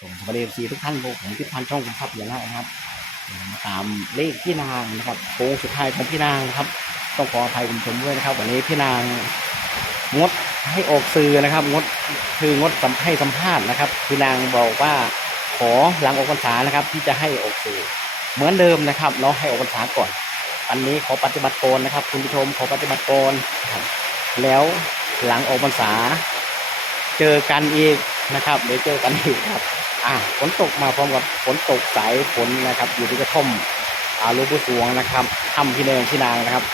ส่งสวัสดีซีทุกท่านผมพิพันธ์ช่องคุณพับอย่างไรนะครับมาตามเลขพี่นางนะครับโค้งสุดท้ายของพี่นางนะครับ ต้องขออภัยคุณผู้ชมด้วยนะครับวันนี้พี่นางงดให้ออกสื่อนะครับ งดคืองดให้สัมภาษณ์นะครับพี่นางบอกว่าขอหลังออกพรรษานะครับ ที่จะให้ออกสื่อเหมือนเดิมนะครับเนาะให้ออกพรรษาก่อนอันนี้ขอปฏิบัติก่อนะครับ คุณผู้ชมขอปฏิบัติกรแล้วหลังออกพรรษา เจอกันอีก นะครับ เดี๋ยวเจอกันอีกครับ อะฝนตกมาพร้อมกับฝนตกสายฝนนะครับ อยู่ที่กระท่อมอาลูกผู้สวงนะครับถ้ำพี่เนงพี่นางนะครับ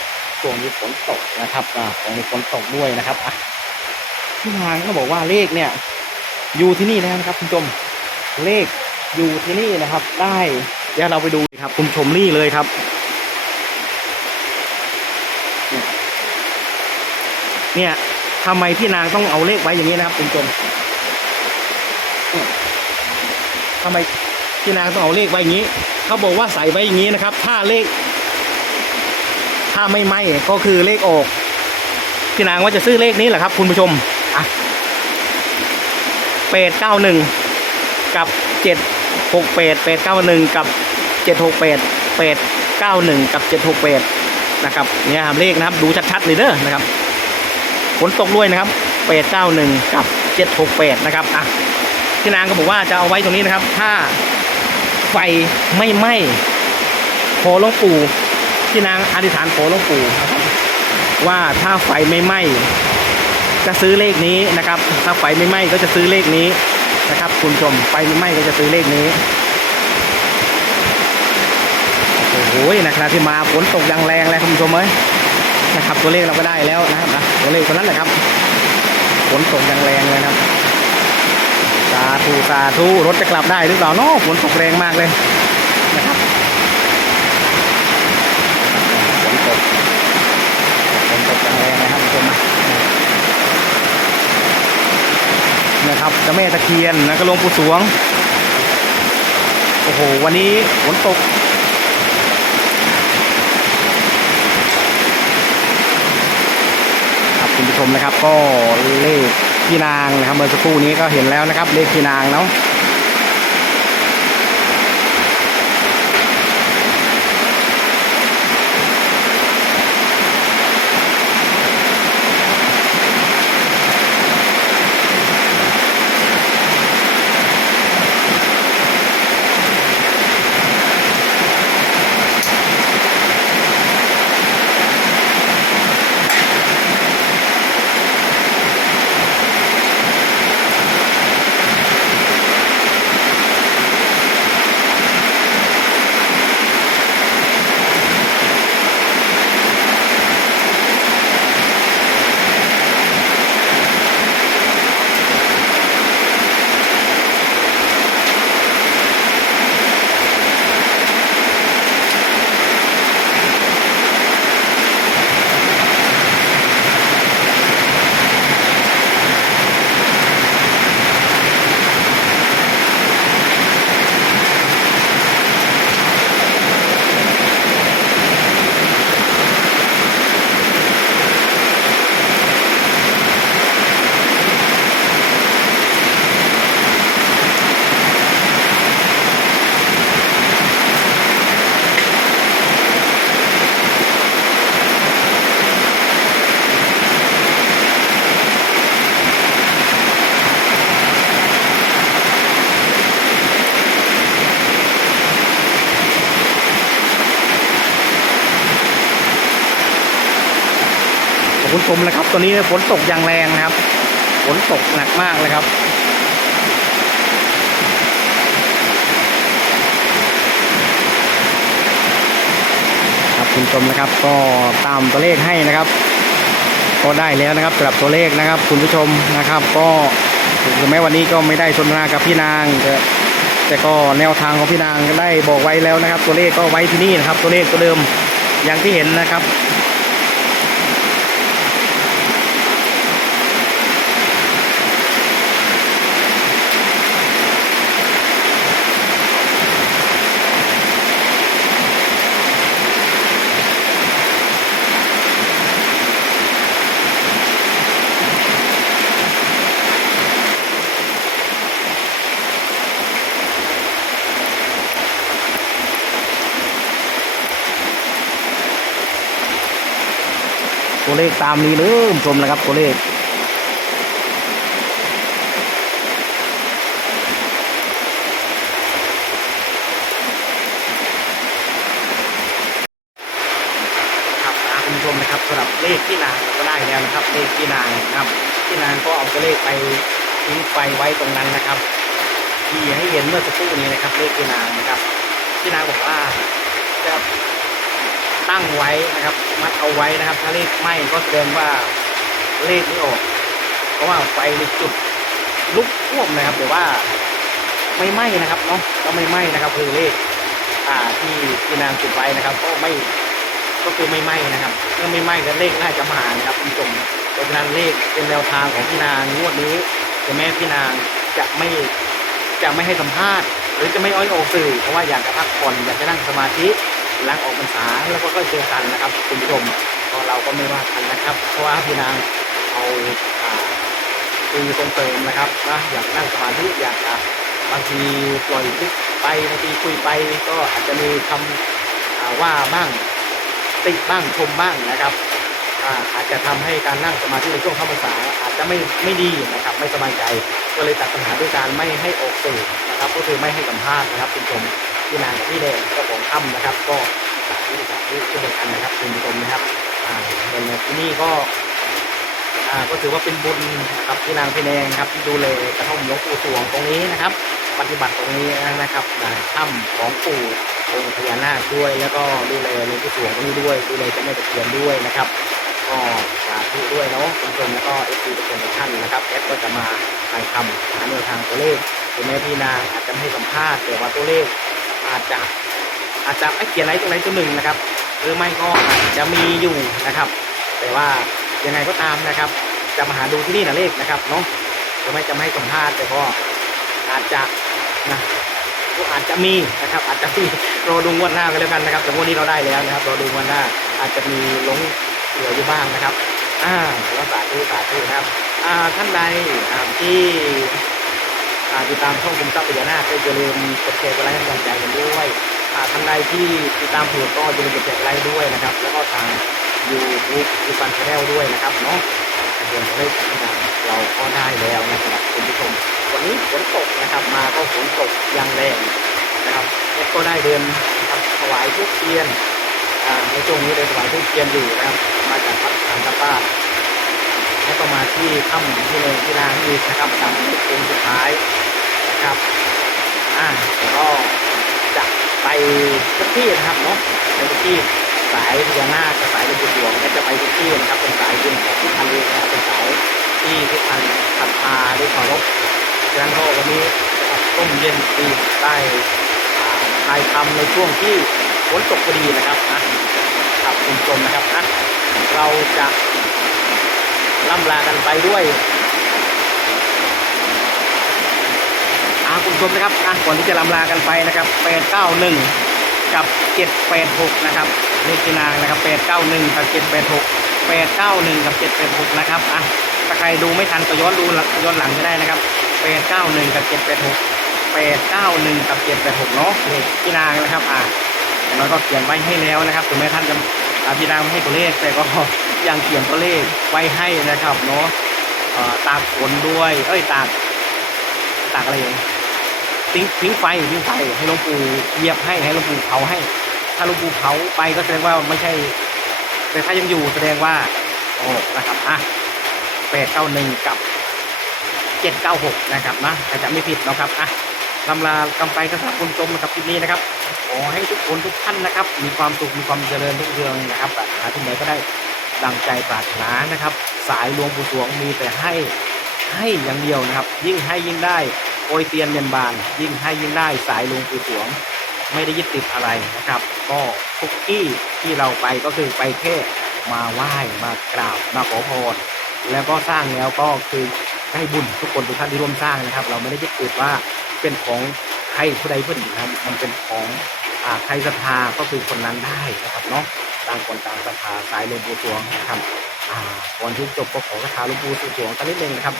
ช่วงนี้ฝนตกนะครับอ่าตรงนี้ฝนตกด้วยนะครับอะพี่นางก็บอกว่าเลขเนี่ย อยู่ที่นี่แล้วนะครับคุณผู้ชมเลขอยู่ที่นี่นะครับ ได้เดี๋ยวเราไปดูครับคุณผู้ชมนี่เลยครับเนี่ยทำไมพี่นางต้องเอาเลขไว้อย่างนี้นะครับคุณผู้ชม ทำไมพี่นางต้องเอาเลขไว้อย่างนี้ เขาบอกว่าใส่ไว้อย่างนี้นะครับ ถ้าเลข ถ้าไม่ไหมก็คือเลขออก พี่นางว่าจะซื้อเลขนี้แหละครับ คุณผู้ชมอะแปดเก้าหนึ่งกับเจ็ดหกแปดแปดเก้าหนึ่งกับเจ็ดหกแปดแปดเก้าหนึ่งกับเจ็ดหกแปดนะครับเนี่ยครับเลขนะครับ ดูชัดๆเลยเด้อนะครับฝนตกด้วยนะครับแปดเก้าหนึ่งกับเจ็ดหกแปดนะครับอะ พี่นางก็บอกว่าจะเอาไว้ตรงนี้นะครับ ถ้าไฟไม่ไหม้ขอหลวงปู่พี่นางอธิษฐานขอหลวงปู่ว่าถ้าไฟไม่ไหม้จะซื้อเลขนี้นะครับ ถ้าไฟไม่ไหม้ก็จะซื้อเลขนี้นะครับ คุณผู้ชมไฟไม่ไหม้ก็จะซื้อเลขนี้โอ้โหนะขณะที่มาฝนตกอย่างแรงเลยคุณผู้ชมเอ้ยนะครับ ตัวเลขเราก็ได้แล้วนะครับนะตัวเลขตัวนั้นแหละครับฝนตกอย่างแรงเลยนะครับาธุสาธุรถจะกลับได้หรือเปล่าเนาะฝนตกแรงมากเลยนะครับฝนตกฝนตกแรงนะครับคุณผู้ชมนะนะครับเจ้าแม่ตะเคียนนะก็ลงปูสวงโอ้โหวันนี้ฝนตกครับคุณผู้ชมนะครับก็เลข ขีนางนะครับเมื่อสักครู่นี้ก็เห็นแล้วนะครับเลขขีนางเนาะ ชมนะครับตอนนี้ฝนตกอย่างแรงนะครับฝนตกหนักมากเลยครับครับคุณผู้ชมนะครับก็ตามตัวเลขให้นะครับ ก็ได้แล้วนะครับสำหรับตัวเลขนะครับ คุณผู้ชมนะครับ ก็ถึงแม้วันนี้ก็ไม่ได้สนนากับพี่นางแต่แต่ก็แนวทางของพี่นางได้บอกไว้แล้วนะครับ ตัวเลขก็ไว้ที่นี่นะครับ ตัวเลขตัวเดิมอย่างที่เห็นนะครับ ตัวเลขตามนี้เลยชมนะครับตัวเลขขับอ่าคุณผู้ชมนะครับสำหรับเลขที่นางก็ได้แล้วนะครับ เลขที่นางนะครับ ที่นางก็เอาตัวเลขไปทิ้งไฟไว้ตรงนั้นนะครับ ที่ให้เห็นเมื่อสักครู่นี้นะครับ เลขที่นางนะครับ ที่นางบอกว่าจะ ตั้งไว้นะครับ มัดเอาไว้นะครับ ถ้าเลขไหม้ก็แสดงว่าเลขไม่ออก เพราะว่าไฟในจุดลุกท่วมนะครับแต่ว่าไม่ไหม้นะครับเนาะก็ไม่ไหม้นะครับ คือเลขอ่าที่ที่นางจุดไว้นะครับ ก็ไม่ก็คือไม่ไหม้นะครับเมื่อไม่ไหม้แล้วเลขน่าจะมานะครับคุณผู้ชมเพราะฉะนั้นเลขเป็นแนวทางของพี่นางงวดนี้ถึงแม้พี่นางจะไม่จะไม่ให้สัมภาษณ์ หรือจะไม่อ้อยออสื่อเพราะว่าอยากจะพักผ่อนอยากจะนั่งสมาธิ หลังออกพรรษาแล้วก็ก็เจอกันนะครับคุณผู้ชมก็เราก็ไม่ว่ากันนะครับ เพราะว่าพี่นางเอาคือส่งเสริมนะครับนะอยากนั่งสมาธิอยากจะบางทีปล่อยคลิปไปบางทีคุยไปก็อาจจะมีคำว่าบ้างติบ้างชมบ้างนะครับ อาอาจจะทำให้การนั่งสมาธิในช่วงเข้าพรรษาอาจจะไม่ไม่ดีนะครับไม่สบายใจ ก็เลยตัดปัญหาด้วยการไม่ให้ออกสื่อนะครับ ก็คือไม่ให้สัมภาษณ์นะครับคุณผู้ชมพี่นางกับพี่แดงเจ้าของถ้ำนะครับ ก็สาธุสาธุเช่นเดียวกันนะครับคุณผู้ชมนะครับอ่าเป็นที่นี่ก็อ่าก็ถือว่าเป็นบุญนะครับพี่นางพี่แดงครับที่ดูแลกระท่อมหลวงปู่สวงตรงนี้นะครับ ปฏิบัติตรงนี้นะครับถ้ำของปู่องค์พญานาคด้วย แล้วก็ดูแลหลวงปู่สวงตรงนี้ด้วยดูแลเจ้าแม่ตะเคียนด้วยนะครับ ก็สาธุด้วยเนาะคุณผู้ชมแล้วก็เอฟซีทุกคนทุกท่านนะครับแอดก็จะมาถ่ายทำหาแนวทางตัวเลขถึงแม้พี่นาอาจจะไม่ให้สัมภาษณ์แต่ว่าตัวเลขอาจจะอาจจะไม่เขียนอะไรตรงไหนตัวหนึ่งนะครับหรือไม่ก็อาจจะมีอยู่นะครับ แต่ว่ายังไงก็ตามนะครับ จะมาหาดูที่นี่นะเลขนะครับเนาะจะไม่จะไม่ให้สัมภาษณ์แต่ก็อาจจะนะก็อาจจะมีนะครับ อาจจะมีรอดูงวดหน้ากันแล้วกันนะครับแต่งวดนี้เราได้แล้วนะครับรอดูงวดหน้าอาจจะมีลง เหลืออยู่บ้างนะครับ อ่าแล้วสาธุสาธุนะครับ อ่าท่านใดอ่าที่อ่าติดตามช่องคุมทรัพย์พญานาคก็อย่าลืมกดแชร์กดไลค์ให้กำลังใจกันด้วยอ่าท่านใดที่ติดตามเพจก็อย่าลืมกดแชร์กดไลค์ด้วยนะครับ แล้วก็ทางยูทูบยูฟันแนลด้วยนะครับเนาะเรื่องเลขของเราเราก็ได้แล้วนะครับคุณผู้ชมวันนี้ฝนตกนะครับ มาก็ฝนตกอย่างแรงนะครับเอ็ดก็ได้เดินนะครับถวายทุกเทียน ในช่วงนี้ได้ถายทูบเทียนอยู่นะครับ มาจากพัดทางตะป้าแล้วก็มาที่ถ้ำที่เลยที่นางอีกนะครับตามที่โค้งสุดท้ายนะครับอ่าแล้วก็จะไปทุกที่นะครับเนาะไปทุกที่สายพญานาคกับสายหลวงปู่หลวงก็จะไปทุกที่นะครับเป็นสายบุญของทุกพันเลยนะครับเป็นสายที่ทุกพันศรัทธาด้วยเคารพดังนั้นก็วันนี้ต้มเย็นตีได้อ่าถ่ายทำในช่วงที่ ฝนตกพอดีนะครับนะครับคุณชมนะครับนะเราจะล่ำลากันไปด้วยอาคุณชมนะครับอะก่อนที่จะล่ำลากันไปนะครับ891กับ786นะครับเลขที่นางนะครับ891กับ786 891กับ786นะครับอะถ้าใครดูไม่ทันก็ย้อนดูย้อนหลังก็ได้นะครับ891กับ786 891กับ786เนาะเลขที่นางนะครับอะ อย่างน้อยก็เขียนไว้ให้แล้วนะครับถึงแม้ท่านจะอ่าพี่นางไม่ให้ตัวเลข แต่ก็ยังเขียนตัวเลขไว้ให้นะครับเนาะตากฝนด้วย เอ้ยตากตากอะไรอย่างทิ้งทิ้งไฟทิ้งไฟให้หลวงปู่เหยียบให้ให้หลวงปู่เผาให้ ถ้าหลวงปู่เผาไปก็แสดงว่าไม่ใช่ แต่ถ้ายังอยู่แสดงว่าโอ้นะครับอะแปดเก้าหนึ่งกับเจ็ดเก้าหกนะครับนะอาจจะไม่ผิดนะครับอะ ลำลากำไปสำหรับคุณชมนะครับคลิปนี้นะครับขอให้ทุกคนทุกท่านนะครับ มีความสุขมีความเจริญรุ่งเรืองนะครับหาที่ไหนก็ได้ดังใจปรารถนานะครับ สายหลวงปู่สวงมีแต่ให้ให้อย่างเดียวนะครับ ยิ่งให้ยิ่งได้โอยเตียนเนียนบาน ยิ่งให้ยิ่งได้สายหลวงปู่สวงไม่ได้ยึดติดอะไรนะครับ ก็ทุกที่ที่เราไปก็คือไปแค่มาไหว้มากราบมาขอพรแล้วก็สร้างแล้วก็คือให้บุญทุกคนทุกท่านที่ร่วมสร้างนะครับ เราไม่ได้ยึดติดว่า เป็นของใครผู้ใดผู้หนึ่งนะครับมันเป็นของอ่าใครศรัทธาก็คือคนนั้นได้นะครับเนาะต่างคนต่างศรัทธาสายหลวงปู่สวงนะครับอ่าก่อนที่จบก็ขอคาถาหลวงปู่สวงกันนิดนึงนะครับ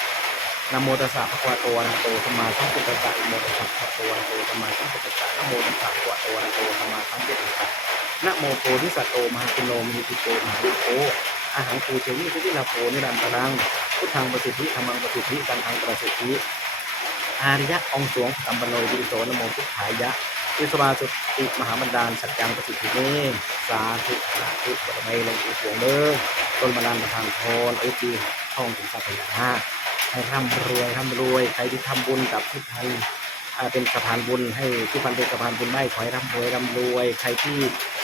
นโมตัสสะภะคะวะโตอะระหะโตสัมมาสัมพุทธัสสะนโมตัสสะภะคะวะโตอะระโตสัมมาสัมพุทธัสสะนโมตัสสะภะคะวะโตอะระหะโตสัมมาสัมพุทธัสสะนโมโพธิสัตโตมหาปุณโญมหิติโตมหาวิโกอาหารปูเชวิทุติลาโพนิรันตรังพุทธังประสิทธิธรรมังประสิทธิสังฆังประสิทธิ อาริยะองค์สวงกัมปโนยิริโสนโมพุทธายะวิสวาสุติมหาบันดาลสัจจังประสิทธิเนสาธุสาธุบารมีหลงปู่สวงเด้อต้นบันดาลประทานพรอุจีท่องถึงสัพยาให้ร่ำรวยร่ำรวยใครที่ทำบุญกับทุกท่านอ่าเป็นสะพานบุญให้ผู้พันเป็นสะพานบุญได้ขอให้ร่ำรวยร่ำรวย ใครที่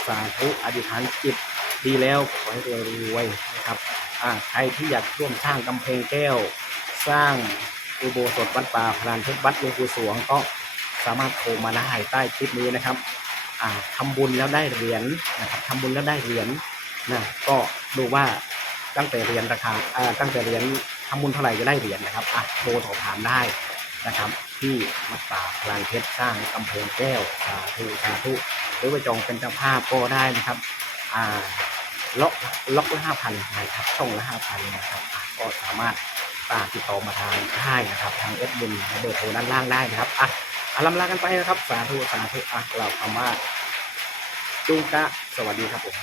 สาธุอธิษฐานจิตดีแล้วขอให้รวยรวยนะครับอ่าใครที่อยากร่วมสร้างกำแพงแก้ว สร้าง อุโบสถวัดป่าพลานเพชรวัดหลวงปู่สวงก็สามารถโทรมาได้ใต้คลิปนี้นะครับอ่าทำบุญแล้วได้เหรียญนะครับทำบุญแล้วได้เหรียญนะก็ดูว่าตั้งแต่เหรียญราคาตั้งแต่เหรียญทำบุญเท่าไหร่จะได้เหรียญนะครับอะโทรสอบถามได้นะครับ ที่วัดป่าพลานเพชรสร้างกำแพงแก้วสาธุสาธุหรือว่าจองเป็นเจ้าภาพก็ได้นะครับอ่าล็อกล็อกละห้าพันนะครับช่องละห้าพันนะครับก็สามารถ อ่าติดต่อมาทางได้นะครับ ทางเอสบุญเบอร์โทรด้านล่างได้นะครับอะอาลำลากันไปนะครับ สาธุสาธุอะเราคำว่าจุงกะ สวัสดีครับผม